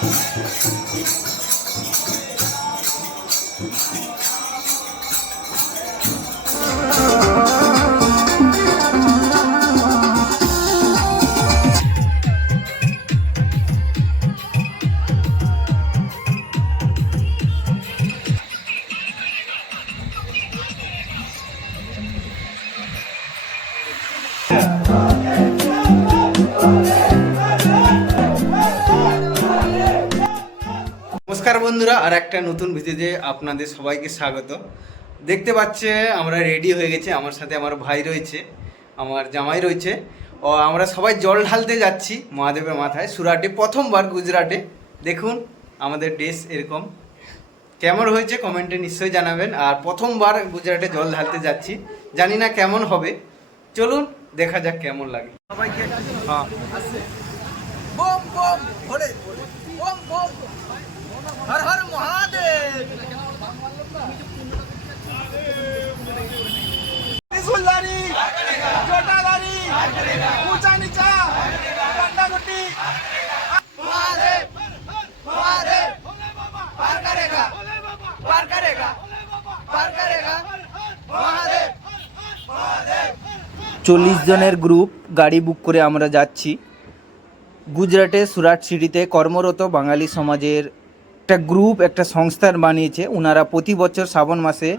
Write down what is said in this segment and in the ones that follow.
フフフフ。একটা নতুন ভিডিওতে আপনাদের সবাইকে স্বাগত। দেখতে পাচ্ছে আমরা রেডি হয়ে গেছি, আমার সাথে আমার ভাই রয়েছে, আমার জামাই রয়েছে। ও, আমরা সবাই জল ঢালতে যাচ্ছি মহাদেবের মাথায়। সুরাটে, প্রথমবার গুজরাটে। দেখুন, আমাদের ড্রেস এরকম। কেমন হয়েছে কমেন্টে নিশ্চয়ই জানাবেন। আর প্রথমবার গুজরাটে জল ঢালতে যাচ্ছি। জানি না কেমন হবে। চলুন, দেখা যাক কেমন লাগে। সবাইকে হ্যাঁ। হর হর মহাদেব। জটাধারী উঁচা নিচা পান্ডাগুটি মহাদেব মহাদেব। পার করেগা পার করেগা পার করেগা মহাদেব। চল্লিশ জনের গ্রুপ গাড়ি বুক করে আমরা যাচ্ছি। গুজরাটে সুরাট সিটিতে কর্মরত বাঙালি সমাজের একটা গ্রুপ একটা সংস্থার বানিয়েছে। ওনারা প্রতি বছর শ্রাবণ মাসে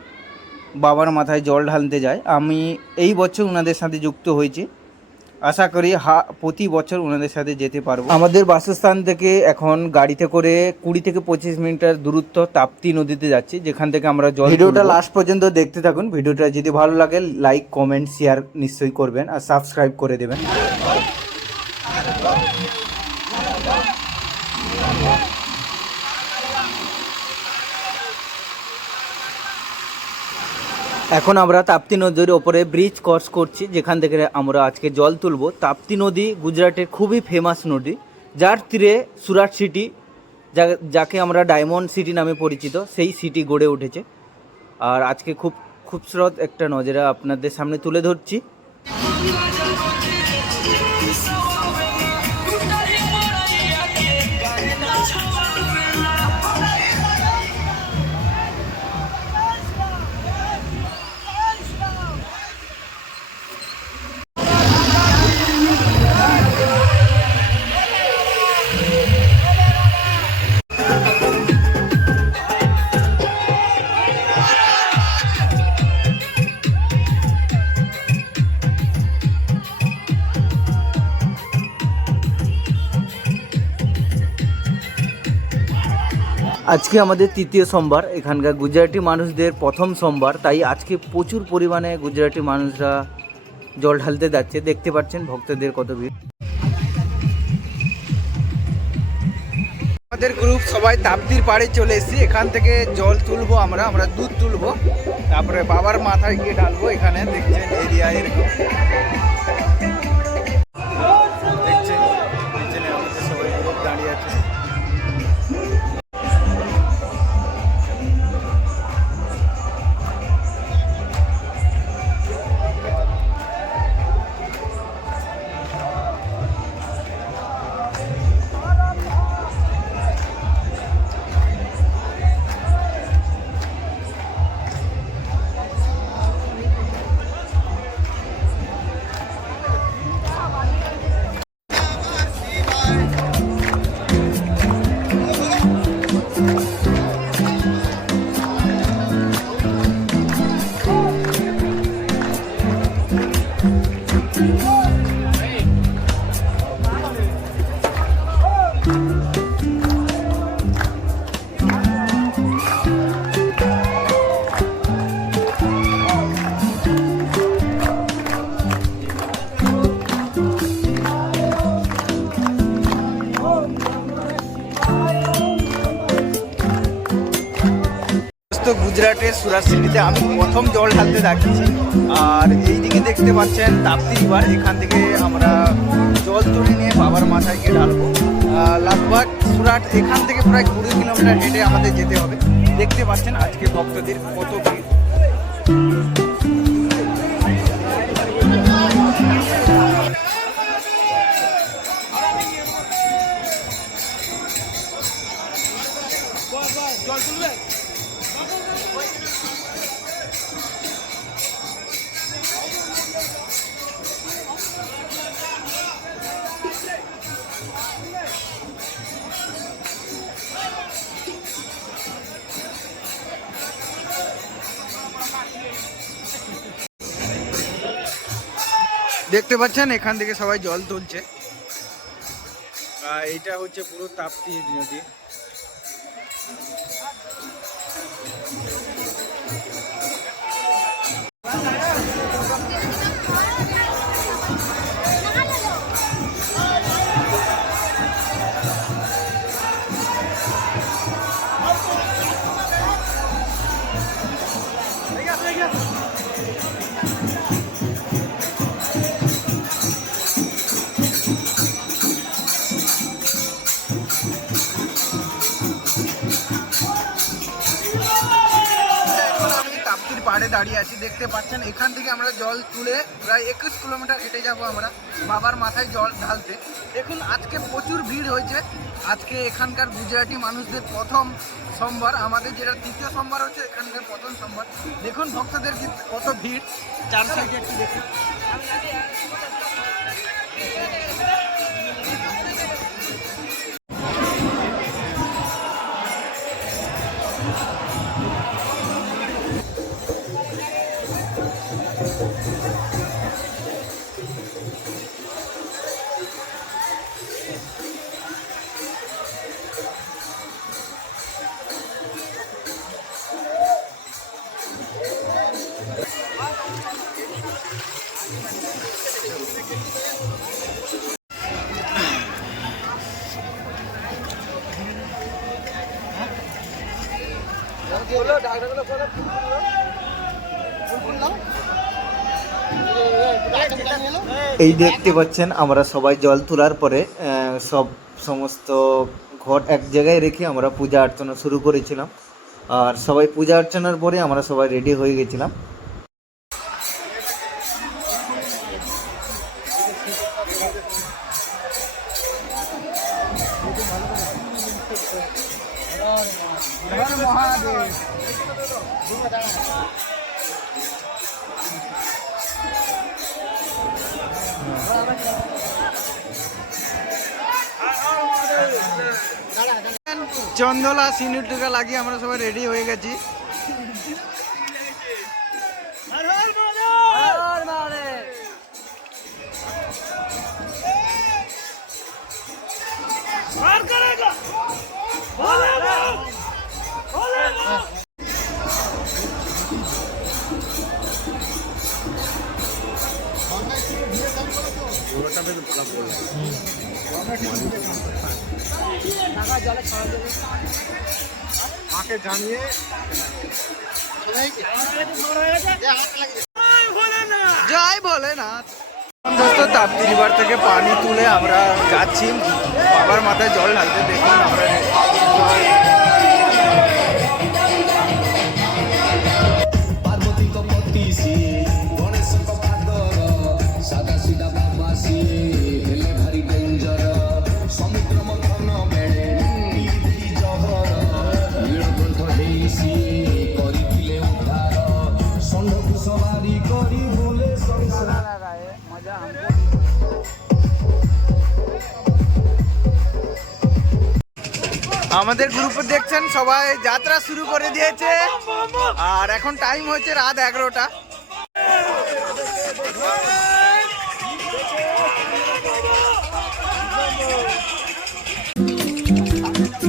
বাবার মাথায় জল ঢালতে যায়। আমি এই বছর ওনাদের সাথে যুক্ত হয়েছি। আশা করি হা, প্রতি বছর ওনাদের সাথে যেতে পারব। আমাদের বাসস্থান থেকে এখন গাড়িতে করে কুড়ি থেকে পঁচিশ মিনিটের দূরত্ব তাপ্তি নদীতে যাচ্ছি, যেখান থেকে আমরা জল ভিডিওটা লাস্ট পর্যন্ত দেখতে থাকুন। ভিডিওটা যদি ভালো লাগে লাইক কমেন্ট শেয়ার নিশ্চয়ই করবেন আর সাবস্ক্রাইব করে দেবেন। এখন আমরা তাপ্তি নদীর ওপরে ব্রিজ ক্রস করছি, যেখান থেকে আমরা আজকে জল তুলব। তাপ্তি নদী গুজরাটের খুবই ফেমাস নদী, যার তীরে সুরাট সিটি যাকে আমরা ডায়মন্ড সিটি নামে পরিচিত, সেই সিটি গড়ে উঠেছে। আর আজকে খুব খুবসুরত একটা নজরা আপনাদের সামনে তুলে ধরছি। আজকে আমাদের তৃতীয় সোমবার। এখানকার গুজরাটি মানুষদের প্রথম সোমবার, তাই আজকে প্রচুর পরিমাণে গুজরাটি মানুষরা জল ঢালতে যাচ্ছে। দেখতে পাচ্ছেন ভক্তদের কত ভিড়। আমাদের গ্রুপ সবাই তাপ্তির পাড়ে চলে এসেছি। এখান থেকে জল তুলবো আমরা আমরা দুধ তুলবো। তারপরে বাবার মাথায় গিয়ে ঢালবো এখানে, দেখছেন এরিয়া এরকম। সুরাট সিটিতে আমি প্রথম জল ঢালতে থাকছি। আর এইদিকে দেখতে পাচ্ছেন তাপ্তি রিভার এখান থেকে আমরা জল তুলে নিয়ে বাবার মাথায় গিয়ে ঢালবো। লাগভাগ সুরাট, এখান থেকে প্রায় কুড়ি কিলোমিটার হেঁটে আমাদের যেতে হবে। দেখতে পাচ্ছেন আজকে ভক্তদের কত ভিড়। দেখতে পাচ্ছেন এখান থেকে সবাই জল তুলছে। এইটা হচ্ছে পুরো তাপ্তি নদী। পাড়ে দাঁড়িয়ে আছি, দেখতে পাচ্ছেন। এখান থেকে আমরা জল তুলে প্রায় একুশ কিলোমিটার হেঁটে যাব আমরা। বাবার মাথায় জল ঢালতে। দেখুন, আজকে প্রচুর ভিড় হয়েছে। আজকে এখানকার গুজরাটি মানুষদের প্রথম সোমবার। আমাদের যেটা তৃতীয় সোমবার হচ্ছে, এখানকার প্রথম সোমবার। দেখুন, ভক্তদের কত ভিড়। চার সাইডে একটু দেখুন। এই দেখতে পাচ্ছেন, আমরা সবাই জল তোলার পরে সব সমস্ত ঘট এক জায়গায় রেখে আমরা পূজা অর্চনা শুরু করেছিলাম। আর সবাই পূজা অর্চনার পরে আমরা সবাই রেডি হয়ে গেছিলাম। লাগিয়ে আমরা সবাই রেডি হয়ে গেছি মাকে জানিয়ে জয় ভোলেনাথ। দোস্ত তাপ্তি থেকে পানি তুলে আমরা যাচ্ছি। বাবার মাথায় জল ঢালতে দেখুন আমরা আমাদের গ্রুপে দেখছেন সবাই যাত্রা শুরু করে দিয়েছে। আর এখন টাইম হয়েছে রাত এগারোটা।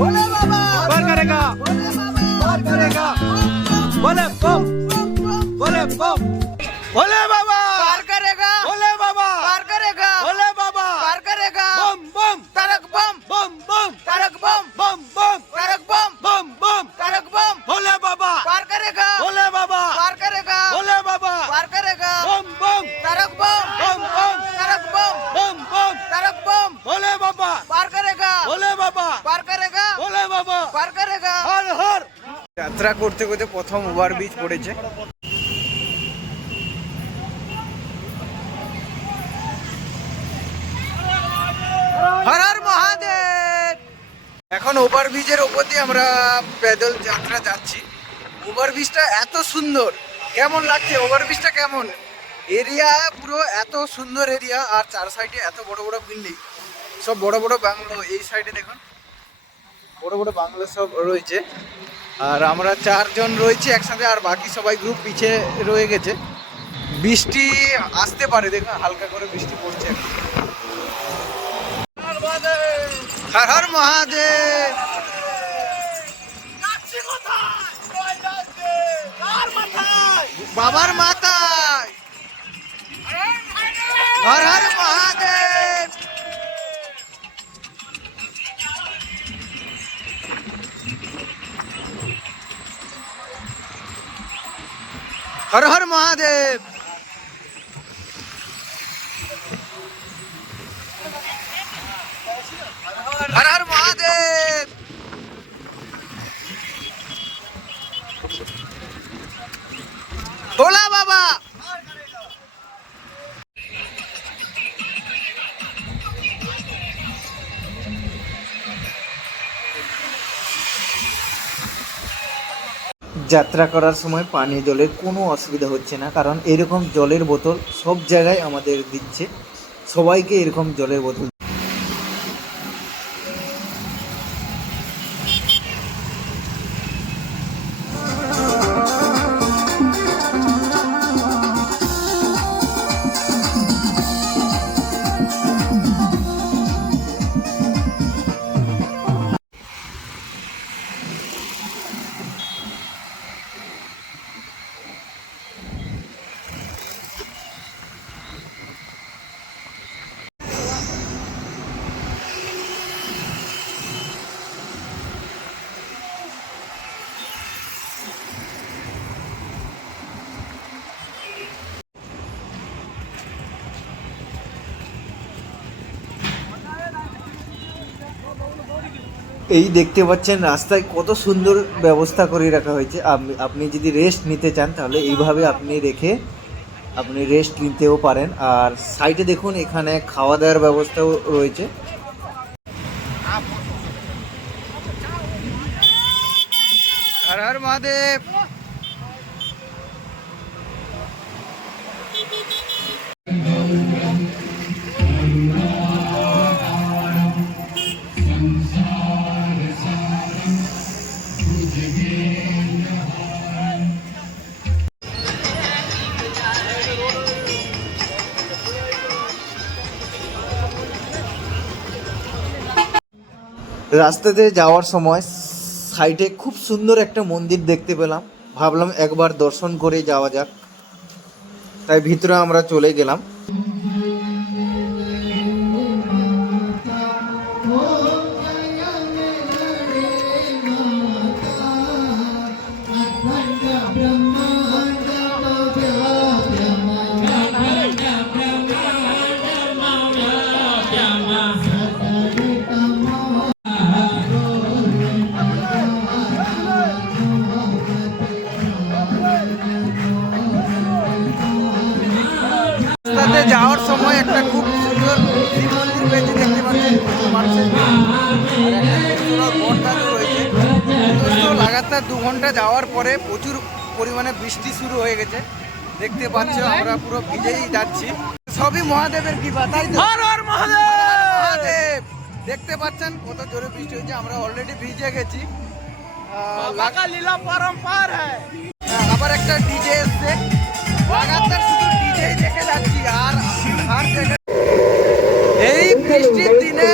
বলে বলে বলে বলে বলে প্রথম ওভার ব্রিজ পড়েছে এখন ওভারব্রিজের ওপর দিয়ে আমরা প্যাদল যাত্রা যাচ্ছি। ওভারব্রিজটা এত সুন্দর। কেমন লাগছে? ওভারব্রিজটা কেমন? এরিয়া পুরো এত সুন্দর এরিয়া, আর চার সাইডে এত বড় বড় বিল্ডিং। সব বড় বড় বাংলো, এই সাইডে দেখুন। বড় বড় বাংলো সব রয়েছে। আর আমরা চারজন রয়েছি একসাথে আর বাকি সবাই গ্রুপ পিছে রয়ে গেছে। বৃষ্টি আসতে পারে দেখুন হালকা করে বৃষ্টি পড়ছে। হর হর মহাদেব! বাবার মাথায়! মহাদেব। যাত্রা করার সময় পানি জলের কোনো অসুবিধা হচ্ছে না, কারণ এরকম জলের বোতল সব জায়গায় আমাদের দিচ্ছে। সবাইকে এরকম জলের বোতল এই দেখতে পাচ্ছেন রাস্তায় কত সুন্দর ব্যবস্থা করে রাখা হয়েছে। আপনি আপনি যদি রেস্ট নিতে চান, তাহলে এইভাবে আপনি রেখে আপনি রেস্ট নিতেও পারেন। আর সাইডে দেখুন, এখানে খাওয়া দাওয়ার ব্যবস্থাও রয়েছে। রাস্তাতে যাওয়ার সময় সাইডে খুব সুন্দর একটা মন্দির দেখতে পেলাম। ভাবলাম একবার দর্শন করে যাওয়া যাক। তাই ভিতরে আমরা চলে গেলাম। বৃষ্টি শুরু হয়ে গেছে। দেখতে পাচ্ছ আমরা পুরো ভিজেই যাচ্ছি। সবই মহাদেবের কৃপা তাই মহাদেব! দেখতে পাচ্ছেন কত জোরে বৃষ্টি হয়েছে আমরা অলরেডি ভিজে গেছি। লীলা পরম্পর হ্যাঁ, আবার একটা ডিজে এসছে। লাগাতার শুধু ডিজেই দেখে যাচ্ছি আর আর এই বৃষ্টির দিনে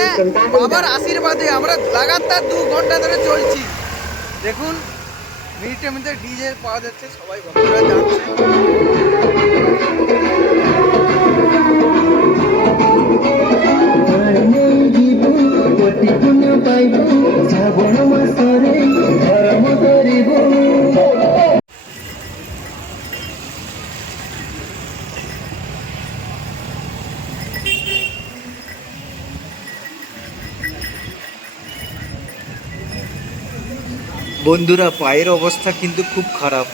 বাবার আশীর্বাদে আমরা লাগাতার দু ঘণ্টা ধরে চলছি। দেখুন মিনিটের মধ্যে ডিজে পাওয়া যাচ্ছে সবাই ভক্তরা যাচ্ছে। বন্ধুরা পায়ের অবস্থা কিন্তু খুব খারাপ।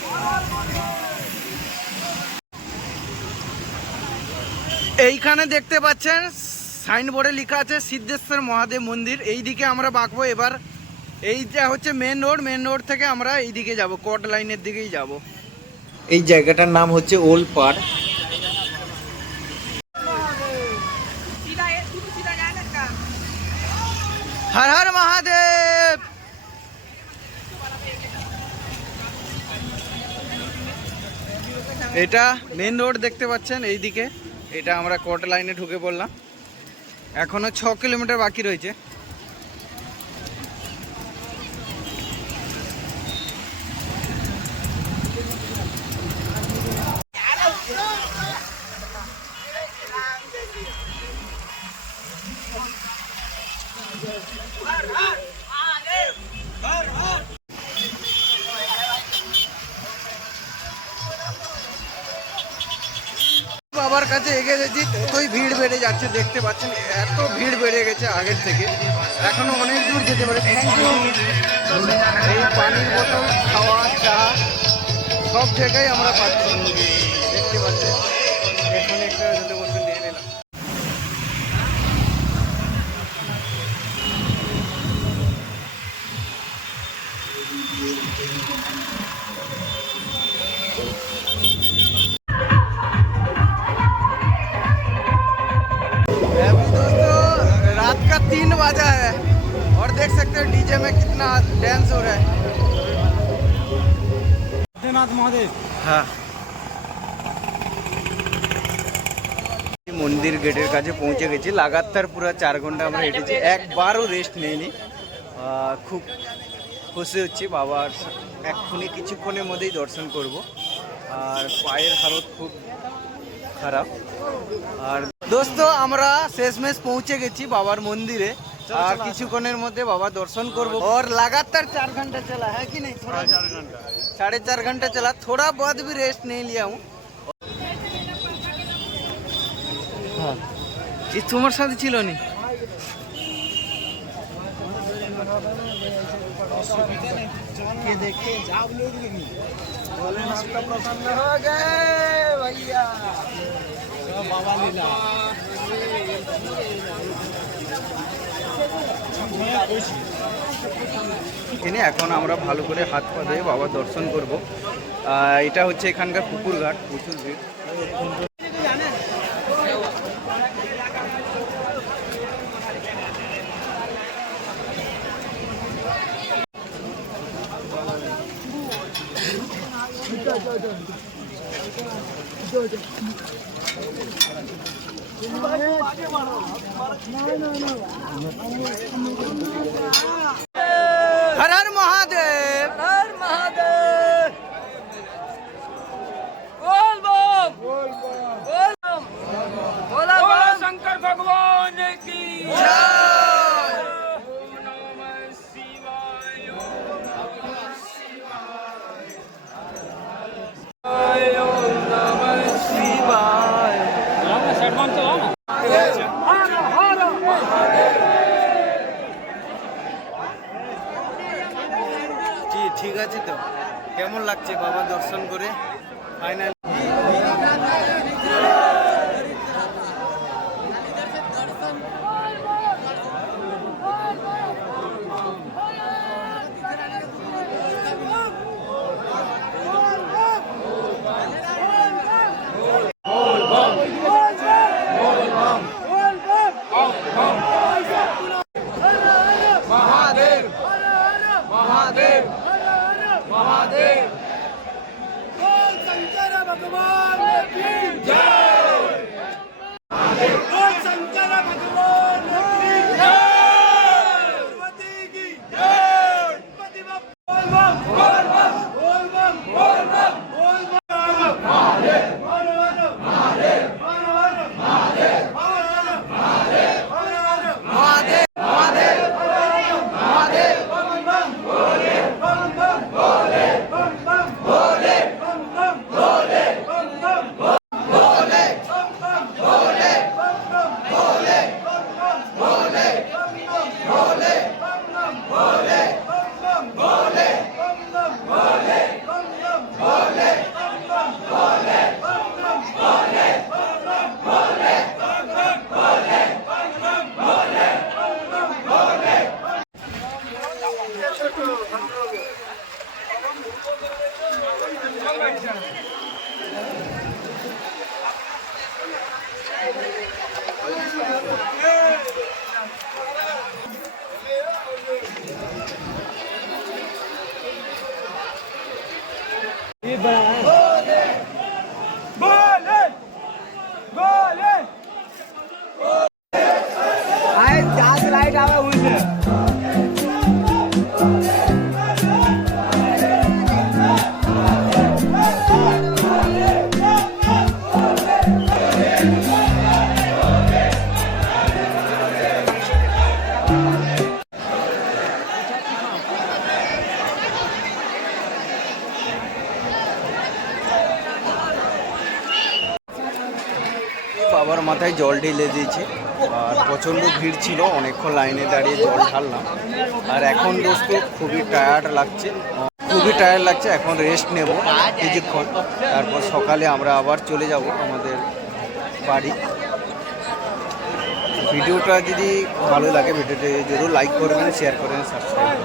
এইখানে দেখতে পাচ্ছেন সাইনবোর্ডে লেখা আছে সিদ্ধেশ্বর মহাদেব মন্দির। এই দিকে আমরা বাঁকবো এবার। এইটা হচ্ছে মেন রোড মেন রোড থেকে আমরা এইদিকে যাব কট লাইনের দিকেই যাব। এই জায়গাটার নাম হচ্ছে ওল্ড পার্ক হর হর মহাদেব এটা মেন রোড দেখতে পাচ্ছেন, এইদিকে। এটা আমরা কোর্ট লাইনে ঢুকে পড়লাম। এখনও ছ কিলোমিটার বাকি রয়েছে। যাচ্ছে দেখতে পাচ্ছেন, এত ভিড় বেড়ে গেছে আগের থেকে। এখনও অনেক দূর যেতে পারে। এই পানির বোতল, খাওয়া, চা, সব জায়গায় আমরা পাচ্ছি। হ্যাঁ। মন্দির গেটের কাছে পৌঁছে গেছি। লাগাতার পুরো চার ঘণ্টা আমরা হেঁটেছি। একবারও রেস্ট নেইনি। খুব খুশি হচ্ছি। বাবার এক্ষুনি কিছুক্ষণের মধ্যেই দর্শন করব। আর পায়ের হালত খুব খারাপ। আর দোস্ত, আমরা শেষমেশ পৌঁছে গেছি বাবার মন্দিরে। আর কিছুক্ষণের মধ্যে বাবা দর্শন করব और लगातार चार घंटा चला है कि नहीं थोड़ा चार घंटा साढ़े चार घंटा चला थोड़ा बहुत भी रेस्ट नहीं लिया हूँ हाँ ये তোমার সাথে ছিল নি प्रसन्न हो गए भैया এখানে এখন আমরা ভালো করে হাত পা ধুয়ে বাবার দর্শন করব। এটা হচ্ছে এখানকার পুকুর ঘাট প্রচুর ভিড়। হর মহাদেব হর লাগছে বাবা দর্শন করে। ফাইনাল মাথায় জল ঢেলে দিয়েছে। আর প্রচণ্ড ভিড় ছিল, অনেকক্ষণ লাইনে দাঁড়িয়ে জল ঢাললাম। আর এখন দোস্ত খুবই টায়ার্ড লাগছে। খুবই টায়ার্ড লাগছে, এখন রেস্ট নেব কিছুক্ষণ। তারপর সকালে আমরা আবার চলে যাব আমাদের বাড়ি। ভিডিওটা যদি ভালো লাগে ভিডিওতে জরুর লাইক করবেন শেয়ার করবেন সাবস্ক্রাইব